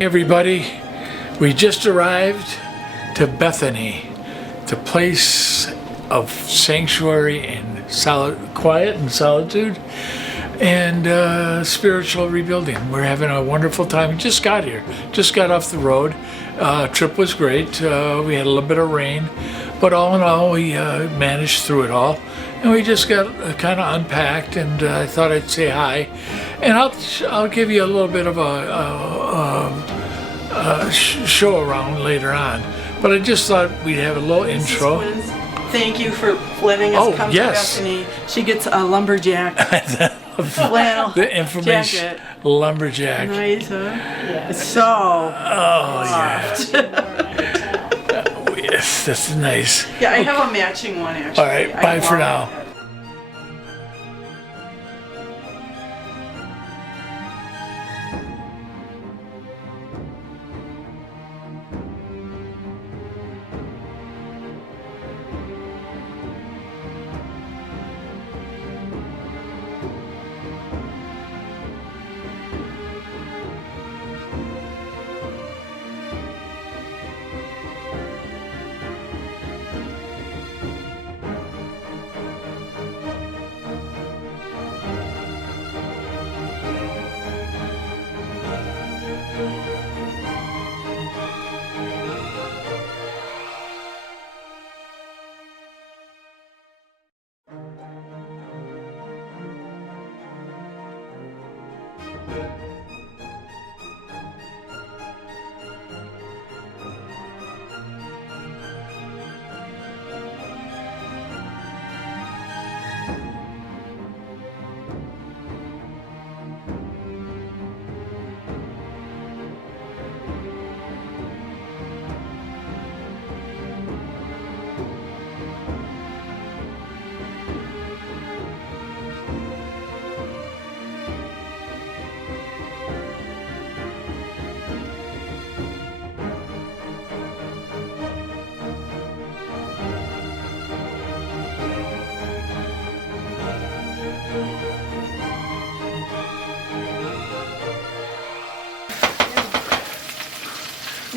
Everybody, we just arrived to Bethany, the place of sanctuary and quiet and solitude and spiritual rebuilding. We're having a wonderful time. We just got here, just got off the road. Trip was great. We had a little bit of rain, but all in all, we managed through it all. And we just got kind of unpacked, and I thought I'd say hi. And I'll give you a little bit of a show around later on. But I just thought we'd have a little intro. Thank you for letting us come to Bethany. She gets a lumberjack flannel the infamous jacket. lumberjack. Nice, huh? Yeah. It's so soft. Yes, that's nice. Yeah, I have a matching one actually. All right, bye for now.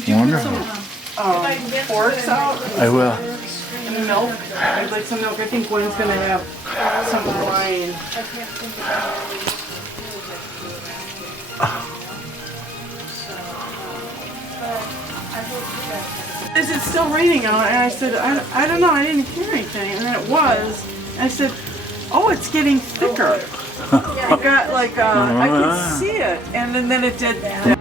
Wonderful. Forks out I will. and milk. I'd like some milk. I think Gwen's gonna have some wine. Is it still raining? And I said, I don't know. I didn't hear anything. And then it was. And I said, oh, it's getting thicker. It got like I could see it, and then it did.